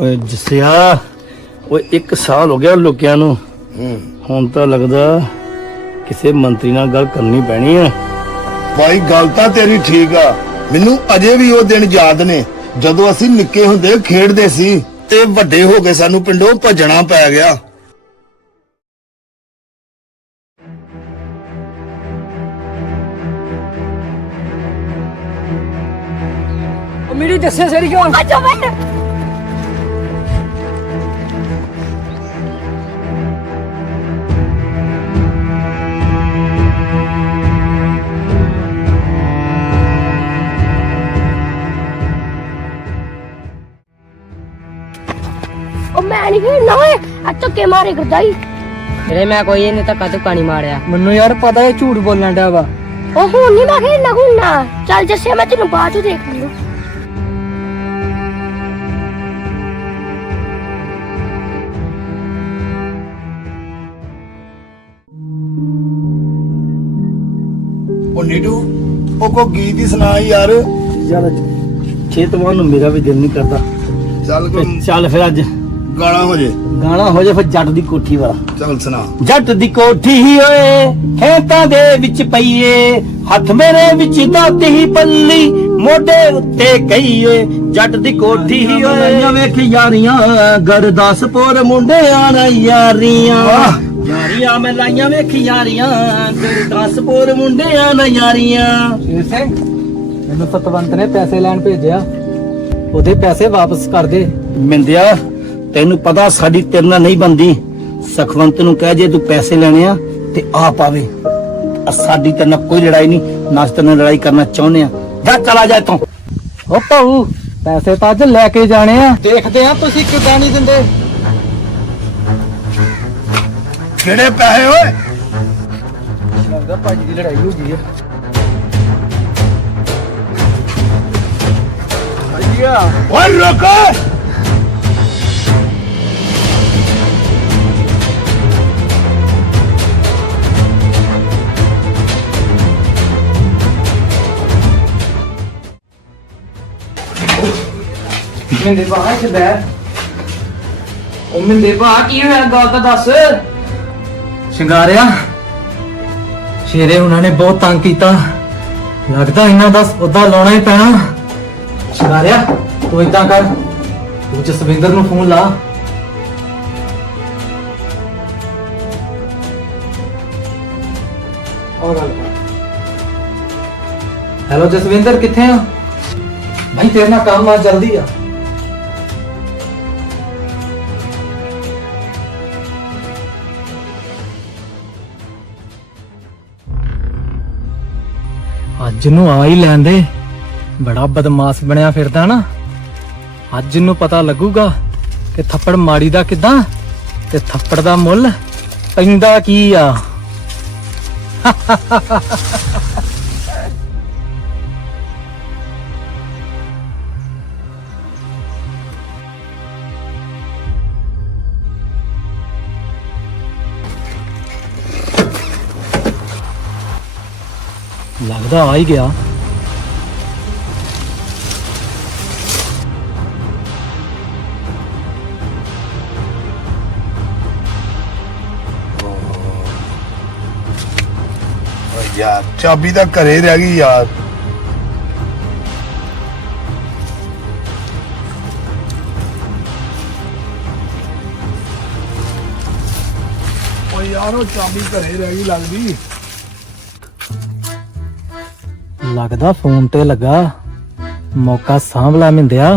ਜਸਿਆ ਉਹ 1 ਸਾਲ ਹੋ ਗਿਆ ਲੋਕਿਆਂ ਨੂੰ। ਹੁਣ ਤਾਂ ਲੱਗਦਾ ਕਿਸੇ ਮੰਤਰੀ ਨਾਲ ਗੱਲ ਕਰਨੀ ਪੈਣੀ ਆ। ਭਾਈ ਗੱਲ ਤਾਂ ਤੇਰੀ ਠੀਕ ਆ। ਮੈਨੂੰ ਅਜੇ ਵੀ ਉਹ ਦਿਨ ਯਾਦ ਨੇ ਜਦੋਂ ਅਸੀਂ ਨਿੱਕੇ ਹੁੰਦੇ ਖੇਡਦੇ ਸੀ ਤੇ ਵੱਡੇ ਹੋ ਕੇ ਸਾਨੂੰ ਪਿੰਡੋਂ ਭੱਜਣਾ ਪੈ ਗਿਆ। मेरी जस्से सेरी क्यों बचो मैं नहीं खेलना है अच्छा के मारे करदाई अरे मैं कोई नहीं धक्का धुक्का नहीं मारिया ਮੈਨੂੰ ਯਾਰ ਪਤਾ ਹੈ ਝੂਠ ਬੋਲਣ ਡਿਆ ਵਾ ਉਹ ਹੁਣ ਨਹੀਂ ਮੈਂ ਖੇਲਣਾ ਘੁੰਨਾ ਚੱਲ ਜੱਸੇ ਮੈਂ ਤੈਨੂੰ ਬਾਅਦ ਚ ਦੇਖ ਲੂੰ। ਉਹ ਨੀਟੂ ਉਹ ਕੋ ਗੀਤ ਹੀ ਸੁਣਾ ਯਾਰ। ਯਾਰ ਚੇਤਵਾਨ ਨੂੰ ਮੇਰਾ ਵੀ ਦਿਲ ਨਹੀਂ ਕਰਦਾ। ਚੱਲ ਤੇ ਚੱਲ ਫਿਰ ਅੱਜ ਗਾਣਾ ਹੋ ਜੇ। ਗਾਣਾ ਹੋ ਜਾ ਫਿਰ ਜੱਟ ਦੀ ਕੋਠੀ ਵਾਲਾ। ਚੱਲ ਸੁਣਾ। ਜੱਟ ਦੀ ਕੋਠੀ ਹੀ ਓਏ ਖੇਤਾਂ ਦੇ ਵਿੱਚ ਪਈਏ ਹੱਥ ਮੇਰੇ ਵਿੱਚ ਦਾਤੀ ਹੀ ਪੱਲੀ ਮੋਢੇ ਉੱਤੇ ਕਈ ਓਏ ਜੱਟ ਦੀ ਕੋਠੀ ਹੀ ਓਏ ਵੇਖ ਯਾਰੀਆਂ ਗੁਰਦਾਸਪੁਰ ਮੁੰਡਿਆਂ ਨਾਲ ਯਾਰੀਆਂ ਯਾਰੀਆਂ ਮੈਂ ਲਾਈਆਂ ਵੇਖ ਯਾਰੀਆਂ ਗੁਰਦਾਸਪੁਰ ਮੁੰਡਿਆਂ ਨਾਲ ਯਾਰੀਆਂ। ਸਿੰਘ ਮੈਨੂੰ ਸਤਵੰਤ ਨੇ ਪੈਸੇ ਲੈਣ ਭੇਜਿਆ ਉਹਦੇ ਪੈਸੇ ਵਾਪਸ ਕਰ ਦੇ। ਮਿੰਦਿਆ ਤੈਨੂੰ ਪਤਾ ਸਾਡੀ ਤੇਰੇ ਨਾਲ ਨਹੀਂ ਬੰਦੀ। ਸਖਵੰਤ ਨੂੰ ਕਹਿ ਜੇ ਤੂੰ ਪੈਸੇ ਲੈਣੇ ਆ ਤੇ ਆਪ ਆਵੇ। ਸਾਡੀ ਤੇਰੇ ਨਾਲ ਕੋਈ ਲੜਾਈ ਨਹੀਂ ਨਾ ਤੇਰੇ ਨਾਲ ਲੜਾਈ ਕਰਨਾ ਚਾਹੁੰਦੇ ਆ। ਜਾ ਚਲਾ ਜਾ ਇੱਥੋਂ। ਉਹ ਭਾਊ ਪੈਸੇ ਤਾਂ ਅੱਜ ਲੈ ਕੇ ਜਾਣੇ ਆ ਦੇਖਦੇ ਆ ਤੁਸੀਂ ਕਿਦਾਂ ਨਹੀਂ ਦਿੰਦੇ। ਕਿਹੜੇ ਪੈਸੇ ਓਏ? ਲੱਗਦਾ ਭਾਜੀ ਦੀ ਲੜਾਈ ਹੋ ਗਈ ਆ। ਓਏ ਰੁਕ। ਮਿੰਦੇ ਬਾਹਰ ਚ ਬੈ ਉਹ ਮਿੰਦੇ ਬਾਹਰ ਕੀ ਹੋਇਆ ਗੱਲ ਤਾਂ ਦੱਸ। ਸ਼ਿੰਗਾਰਿਆ ਸ਼ੇਰੇ ਉਹਨਾਂ ਨੇ ਬਹੁਤ ਤੰਗ ਕੀਤਾ ਲੱਗਦਾ ਇਹਨਾਂ ਦਾ ਸੌਦਾ ਲਾਉਣਾ ਹੀ ਪੈਣਾ। ਸ਼ਿੰਗਾਰਿਆ ਤੂੰ ਇਦਾਂ ਕਰ ਤੂੰ ਜਸਵਿੰਦਰ ਨੂੰ ਫੋਨ ਲਾ। ਹੈਲੋ ਜਸਵਿੰਦਰ ਕਿੱਥੇ ਆ ਭਾਈ ਤੇਰੇ ਨਾਲ ਕੰਮ ਆ ਜਲਦੀ ਆ। ਅੱਜ ਨੂੰ ਆ ਹੀ ਲੈਂਦੇ ਬੜਾ ਬਦਮਾਸ਼ ਬਣਿਆ ਫਿਰਦਾ ਨਾ। ਅੱਜ ਨੂੰ ਪਤਾ ਲੱਗੂਗਾ ਕਿ ਥੱਪੜ ਮਾੜੀ ਦਾ ਕਿਦਾਂ ਤੇ ਥੱਪੜ ਦਾ ਮੁੱਲ ਪੈਂਦਾ ਕੀ ਆ। ਲੱਗਦਾ ਆ ਹੀ ਗਿਆ। ਯਾਰ ਚਾਬੀ ਤਾਂ ਘਰੇ ਰਹਿ ਗਈ ਯਾਰ। ਓ ਯਾਰ ਉਹ ਚਾਬੀ ਘਰੇ ਰਹਿ ਗਈ ਲੱਗਦੀ। ਲੱਗਦਾ ਫੋਨ ਤੇ ਲੱਗਾ ਮੌਕਾ ਸਾਂਭਲਾ ਮਿੰਦਿਆ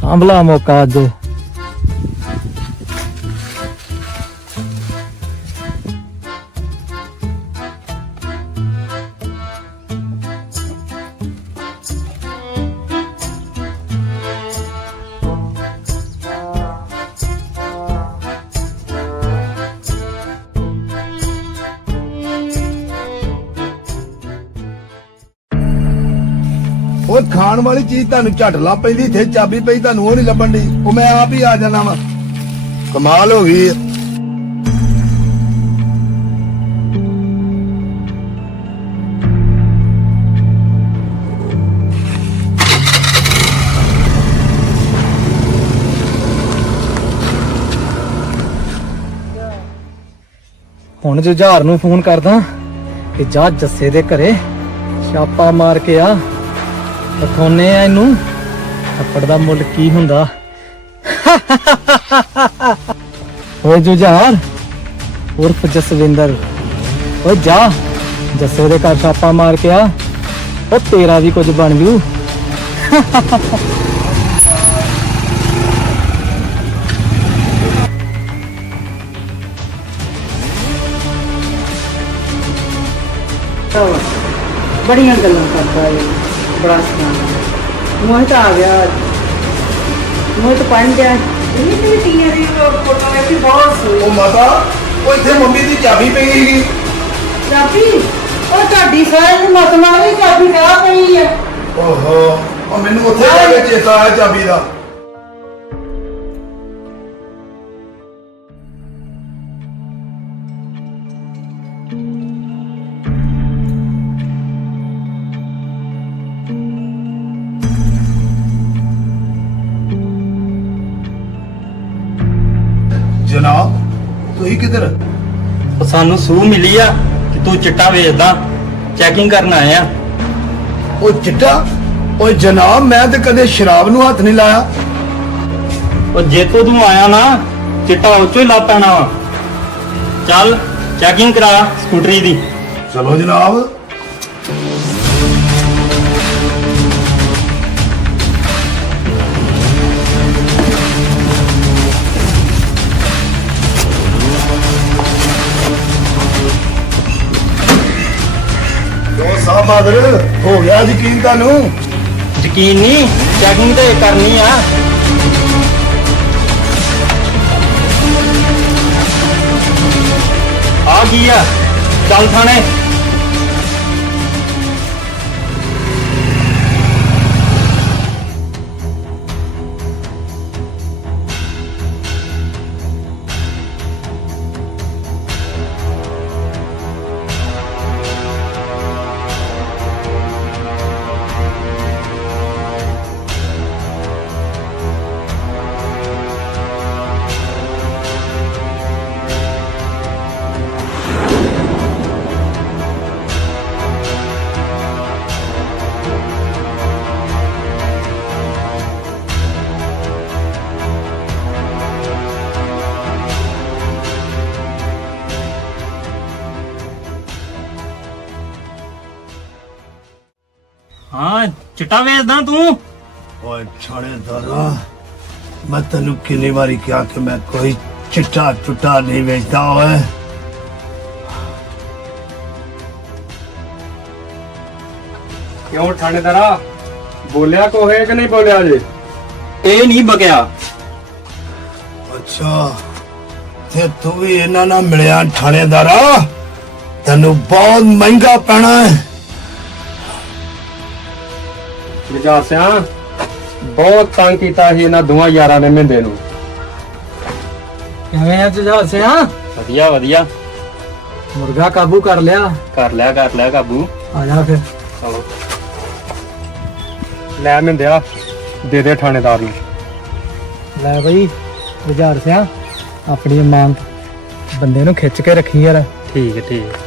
ਸਾਂਭਲਾ ਮੌਕਾ ਅੱਜ। ਓਏ ਖਾਣ ਵਾਲੀ ਚੀਜ਼ ਤੁਹਾਨੂੰ ਝੱਟ ਲੱਭ ਪੈਂਦੀ ਇੱਥੇ ਚਾਬੀ ਪਈ ਤੁਹਾਨੂੰ ਉਹ ਨਹੀਂ ਲੱਭਣ ਦੀ। ਉਹ ਮੈਂ ਆਪ ਹੀ ਆ ਜਾਣਾ ਵਾ। ਕਮਾਲ ਹੋ ਗਈ। ਹੁਣ ਜੁਝਾਰ ਨੂੰ ਫੋਨ ਕਰਦਾ ਕਿ ਜਾ ਜੱਸੇ ਦੇ ਘਰੇ ਛਾਪਾ ਮਾਰ ਕੇ ਆ, ਦਿਖਾਉਨੇ ਆ ਇਹਨੂੰ ਥੱਪੜ ਦਾ ਮੁੱਲ ਕੀ ਹੁੰਦਾ। ਓਏ ਜੁਝਾਰ ਉਰਫ ਜਸਵਿੰਦਰ, ਓਏ ਜਾ ਜੱਸੇ ਦੇ ਘਰ ਛਾਪਾ ਮਾਰ ਕੇ ਆ, ਉਹ ਤੇਰਾ ਵੀ ਕੁਝ ਬਣ ਜੂ। ਬੜੀਆਂ ਗੱਲਾਂ ਕਰਦਾ ਹੈ, ਬੜਾ ਸਿਆਣਾ। ਮੋਹਿਤ ਆ ਗਿਆ, ਮੋਹਿਤ ਪੜ੍ਹਨ ਗਿਆ। ਇਹ ਤੇ ਟੀਆਂ ਦੀ ਫੋਟੋ ਵੇਖੀ, ਬਹੁਤ ਸੋਹਣੀ। ਉਹ ਮਾਤਾ, ਉਹ ਇੱਥੇ ਮੰਮੀ ਦੀ ਚਾਬੀ ਪਈ ਸੀਗੀ। ਚਾਬੀ ਉਹ ਤੁਹਾਡੀ ਸਾਰੀ ਮਤ ਮਾਰੀ ਚਾਬੀ ਕਾ ਪਈ ਹੈ। ਓਹੋ, ਉਹ ਮੈਨੂੰ ਉੱਥੇ ਜਾ ਕੇ ਚੇਤਾ ਆਇਆ ਚਾਬੀ ਦਾ। ਜਨਾਬ, ਤੁਸੀਂ ਕਿੱਧਰ? ਉਹ ਸਾਨੂੰ ਸੂਹ ਮਿਲੀ ਆ ਕਿ ਤੂੰ ਚਿੱਟਾ ਵੇਚਦਾ, ਚੈਕਿੰਗ ਕਰਨ ਆਏ ਆ। ਉਹ ਚਿੱਟਾ? ਓਏ ਜਨਾਬ, ਮੈਂ ਤੇ ਕਦੇ ਸ਼ਰਾਬ ਨੂੰ ਹੱਥ ਨਹੀਂ ਲਾਇਆ। ਉਹ ਜੇ ਤੂੰ ਆਇਆ ਨਾ, ਚਿੱਟਾ ਉੱਚੋਂ ਹੀ ਲਾ ਪੈਣਾ ਵਾ। ਚੱਲ ਚੈਕਿੰਗ ਕਰਾ ਸਕੂਟਰੀ ਦੀ। ਚਲੋ ਜਨਾਬ। ਸਾਹਿਬ ਬਾਦਰ, ਹੋ ਗਿਆ ਯਕੀਨ ਤੁਹਾਨੂੰ? ਯਕੀਨ ਨਹੀਂ, ਚੈਕਿੰਗ ਤੇ ਕਰਨੀ ਆ। ਆ ਗਈ ਆ, ਚੱਲ ਥਾਣੇ। ਹਾਂ, ਚਿੱਟਾ ਵੇਚਦਾ ਤੂੰ? ਓਏ ਥਾਣੇਦਾਰਾ, ਮੈਂ ਤੈਨੂੰ ਕਿੰਨੀ ਵਾਰੀ ਕਿਹਾ ਕਿ ਮੈਂ ਕੋਈ ਚਿੱਟਾ ਚੁੱਟਾ ਨਹੀਂ ਵੇਚਦਾ। ਓਏ ਕਿਉਂ ਥਾਣੇਦਾਰਾ, ਬੋਲਿਆ ਕੋਹੇ ਕਿ ਨਹੀਂ ਬੋਲਿਆ ਜੇ? ਇਹ ਨਹੀਂ ਬਕਿਆ। ਅੱਛਾ, ਤੇ ਤੂੰ ਵੀ ਇਹਨਾਂ ਨਾਲ ਮਿਲਿਆ ਥਾਣੇਦਾਰਾ? ਤੈਨੂੰ ਬਹੁਤ ਮਹਿੰਗਾ ਪੈਣਾ ਹੈ। ਜੁਝਾਰ ਸਿਆ ਬਹੁਤ ਤੰਗ ਕੀਤਾ ਸੀ ਇਹਨਾਂ ਦੋਵਾਂ ਯਾਰਾਂ ਨੇ ਮਹਿੰਦੇ ਨੂੰ। ਕਿਵੇਂ ਆ ਜੁਝਾਰ ਸਿਆ? ਵਧੀਆ ਵਧੀਆ, ਮੁਰਗਾ ਕਾਬੂ ਕਰ ਲਿਆ? ਕਰ ਲਿਆ ਕਾਬੂ। ਆ ਜਾ ਫਿਰ। ਚਲੋ ਲੈ ਮਹਿੰਦਿਆ, ਦੇ ਦੇ ਥਾਣੇਦਾਰ ਨੂੰ। ਲੈ ਬਈ ਜੁਝਾਰ ਸਿਆ, ਆਪਣੀ ਇਮਾਨਤ ਬੰਦੇ ਨੂੰ ਖਿੱਚ ਕੇ ਰੱਖੀ ਯਾਰ। ਠੀਕ ਹੈ, ਠੀਕ ਹੈ।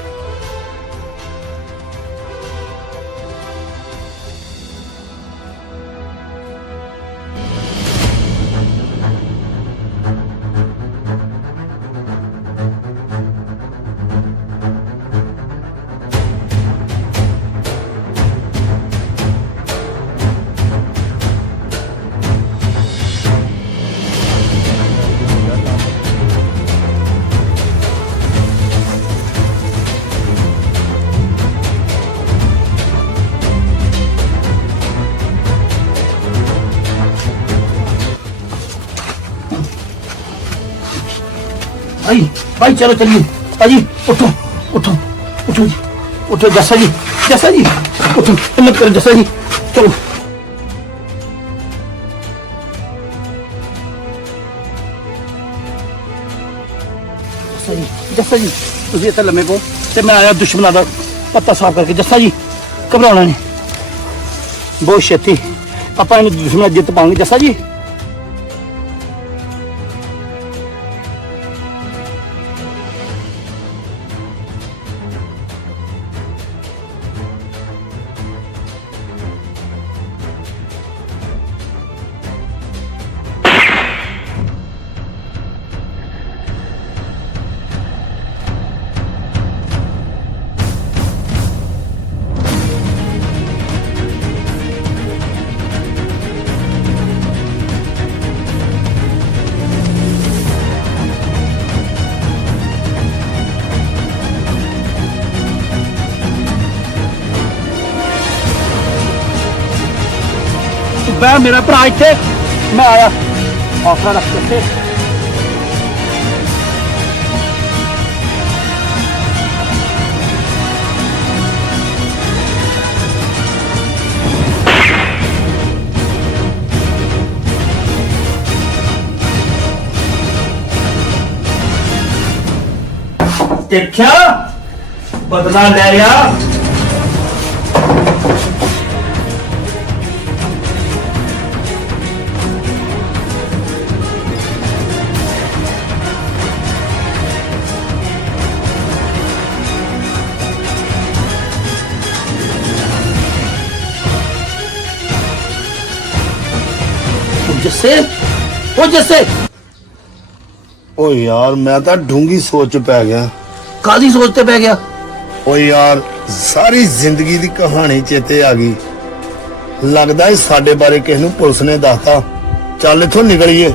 भाई चलो चलिए। भाई उठो उठो उठो जी, उठो जैसा जी, उठो, हिम्मत करो जैसा जी, चलो। जस्सा जी तुझे इतना लम्बे पो ते मैं आया दुश्मना दा पत्ता साफ करके। जस्सा जी घबराना नहीं, बहुत छेती ਆਪਾਂ ਇਹਨੂੰ ਦੁਸ਼ਮਣ ਜਿੱਤ ਪਾਵਾਂਗੇ। ਜੱਸਾ ਜੀ ਤੂੰ ਬਹਿ ਮੇਰਾ ਭਰਾ ਇੱਥੇ ਮੈਂ ਆਇਆ ਆਸਰਾ ਰੱਖ ਇੱਥੇ ਦੇਖਿਆ ਬਦਲਾ ਲੈ ਲਿਆ ਜੱਸੇ ਓ ਯਾਰ ਮੈਂ ਤਾਂ ਡੂੰਗੀ ਸੋਚ ਚ ਪੈ ਗਿਆ। ਕਾਦੀ ਸੋਚ ਤੇ ਪੈ ਗਿਆ ਓ ਯਾਰ ਸਾਰੀ ਜ਼ਿੰਦਗੀ ਦੀ ਕਹਾਣੀ ਚੇਤੇ ਆ ਗਈ। ਲੱਗਦਾ ਹੈ ਸਾਡੇ ਬਾਰੇ ਕਿਸ ਨੂੰ ਪੁਲਿਸ ਨੇ ਦੱਸਤਾ। ਚੱਲ ਇੱਥੋਂ ਨਿਕਲੀਏ।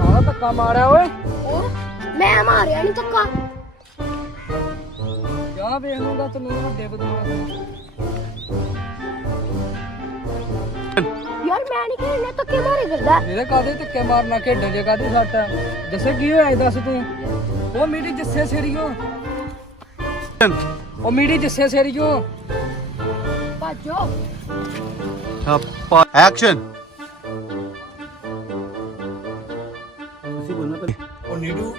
ਆਹ ਧੱਕਾ ਮਾਰਿਆ ਓਏ ਉਹ ਮੈਂ ਮਾਰਿਆ ਨਹੀਂ ਧੱਕਾ ਜਾ ਵੇਖ ਲੂੰਗਾ ਤੈਨੂੰ ਵੱਡੇ ਬਦਮਾਸ਼ ਯਾਰ ਮੈਂ ਨਹੀਂ ਖੇਡਣਾ ਧੱਕੇ ਮਾਰੇ ਕਰਦਾ ਇਹਦੇ ਕਾਦੇ ਧੱਕੇ ਮਾਰਨਾ ਖੇਡਣ ਜੇ ਕਾਦੀ ਸੱਟ ਜੱਸੇ ਕੀ ਹੋਇਆ ਇਹ ਦੱਸ ਤੂੰ ਉਹ ਮੇਰੀ ਜੱਸੇ ਸਿਰਿਓ ਉਹ ਮੇਰੀ ਜੱਸੇ ਸਿਰਿਓ ਭਾਜੋ Action! ਓ ਨੀਡੂ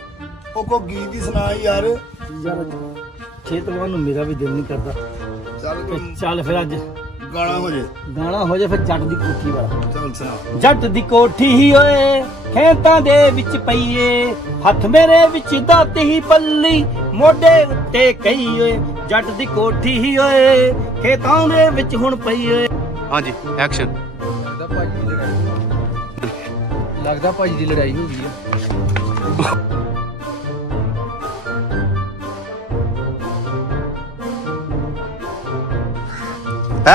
ਉਹ ਕੋ ਗੀਤ ਹੀ ਸੁਣਾ ਯਾਰ। ਯਾਰ ਖੇਤਵਾਨ ਨੂੰ ਮੇਰਾ ਵੀ ਦਿਲ ਨਹੀਂ ਕਰਦਾ ਚੱਲ ਤੇ ਚੱਲ ਫਿਰ ਅੱਜ ਗਾਣਾ ਹੋ ਜੇ। ਗਾਣਾ ਹੋ ਜਾ ਫਿਰ ਜੱਟ ਦੀ ਕੋਠੀ ਵਾਲਾ ਚੱਲ ਸੁਣਾ। ਜੱਟ ਦੀ ਕੋਠੀ ਹੀ ਓਏ ਖੇਤਾਂ ਦੇ ਵਿੱਚ ਪਈਏ ਹੱਥ ਮੇਰੇ ਵਿੱਚ ਦਾਤ ਹੀ ਪੱਲੀ ਮੋਢੇ ਉੱਤੇ ਕਈ ਓਏ ਜੱਟ ਦੀ ਕੋਠੀ ਹੀ ਓਏ ਖੇਤਾਂ ਦੇ ਵਿੱਚ ਹੁਣ ਪਈ ਓਏ ਹਾਂਜੀ ਐਕਸ਼ਨ ਲੱਗਦਾ ਭਾਈ ਦੀ ਲੜਾਈ ਹੋ ਗਈ ਆ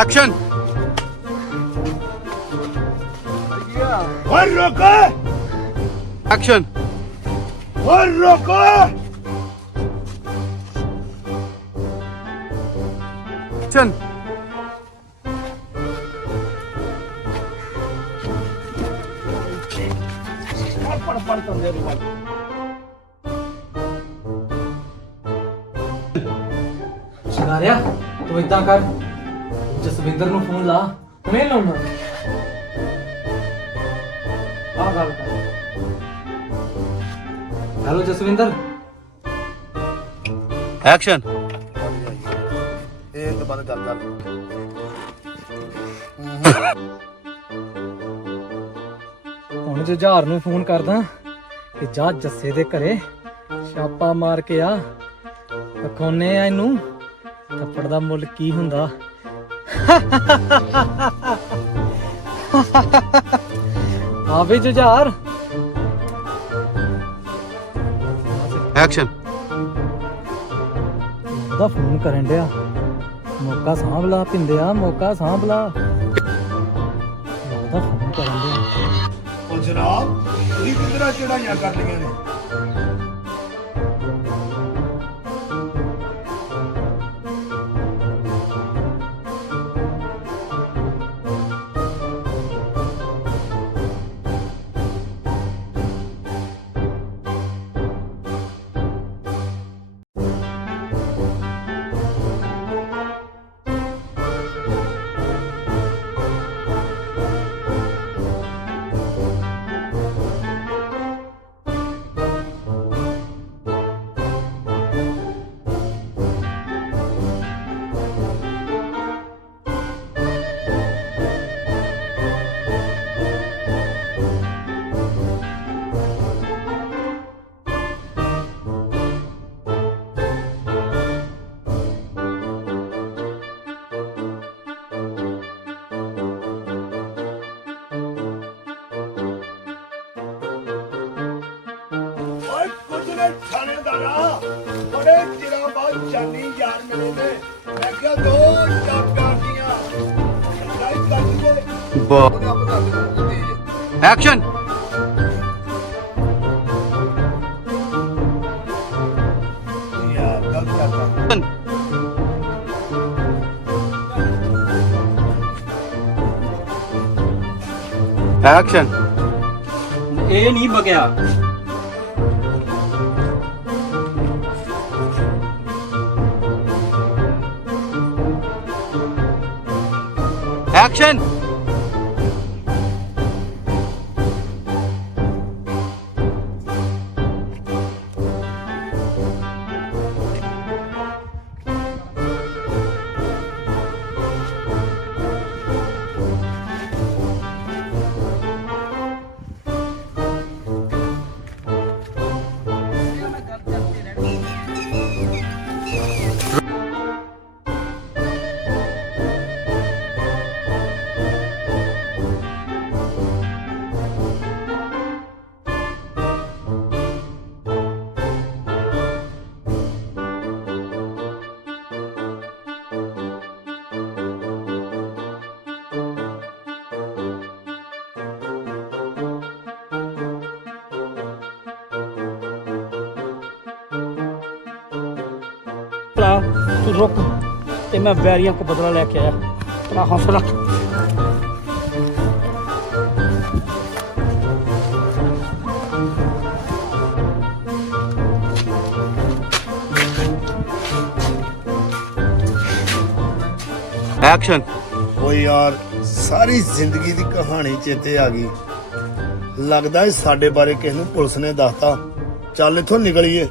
ਐਕਸ਼ਨ ਓਏ ਰੁਕ ਐਕਸ਼ਨ ਓਏ ਰੁਕ ਐਕਸ਼ਨ ਪੜ ਕੰਦੇ ਰੁਕ ਸ਼ਿਕਾਰਿਆ ਤੂੰ ਇਦਾਂ ਕਰ ਜਸਵਿੰਦਰ ਨੂੰ ਫੋਨ ਲਾ ਮੈਂ ਲਾਉਣਾ ਆ ਗੱਲ ਕਰ ਹੈਲੋ ਜਸਵਿੰਦਰ ਐਕਸ਼ਨ ਇਹ ਤਾਂ ਬੰਦ ਕਰ ਹੁਣ ਜੁਝਾਰ ਨੂੰ ਫੋਨ ਕਰਦਾ ਕਿ ਜਾ ਜੱਸੇ ਦੇ ਘਰੇ ਛਾਪਾ ਮਾਰ ਕੇ ਆ ਵਿਖਾਉਨੇ ਆ ਇਹਨੂੰ ਥੱਪੜ ਦਾ ਮੁੱਲ ਕੀ ਹੁੰਦਾ ਆ ਵੀ ਜੁਝਾਰ ਐਕਸ਼ਨ ਉਹਦਾ ਫੋਨ ਕਰਨ ਡਿਆ ਮੌਕਾ ਸਾਂਭ ਲਾ ਪਿੰਦਿਆ ਮੌਕਾ ਸਾਂਭ ਲਾ ਉਹਦਾ ਫੋਨ ਕਰਨ ਡਿਆ ਓ ਜਨਾਬ ਤੁਸੀਂ ਕਿੰਨਾ ਚੜਾਈਆਂ ਕਰ ਲਈਆਂ ਨੇ। ਵੇ ਥਾਣੇਦਾਰਾ ਬੜੇ ਚਿਰਾਂ ਬਾਅਦ ਜਾਨੀ ਯਾਰ ਮਿਲੇ ਨੇ ਮੈਂ ਕਿਹਾ ਦੋ ਚਾਰ ਦੀਆਂ ਲੜਾਈ ਕਰ ਲਈਏ ਉਹਨੇ ਆਪਣਾ ਤੇਜ Action. ਯਾਰ ਗਲਤ ਕਰਤਾ Action. ਇਹ ਨਹੀਂ ਬਗਿਆ Action. ਭਰਾ ਤੂੰ ਰੁਕ ਤੇ ਮੈਂ ਵੈਰੀਆਂ ਕੋ ਬਦਲਾ ਲੈ ਕੇ ਆਇਆ ਆਪਣਾ ਹੌਸਲਾ ਰੱਖ Action. ਓ ਯਾਰ ਸਾਰੀ ਜ਼ਿੰਦਗੀ ਦੀ ਕਹਾਣੀ ਚੇਤੇ ਆ ਗਈ ਲੱਗਦਾ ਏ ਸਾਡੇ ਬਾਰੇ ਕਿਸ ਨੂੰ ਪੁਲਿਸ ਨੇ ਦੱਸਤਾ ਚੱਲ ਇੱਥੋਂ ਨਿਕਲੀਏ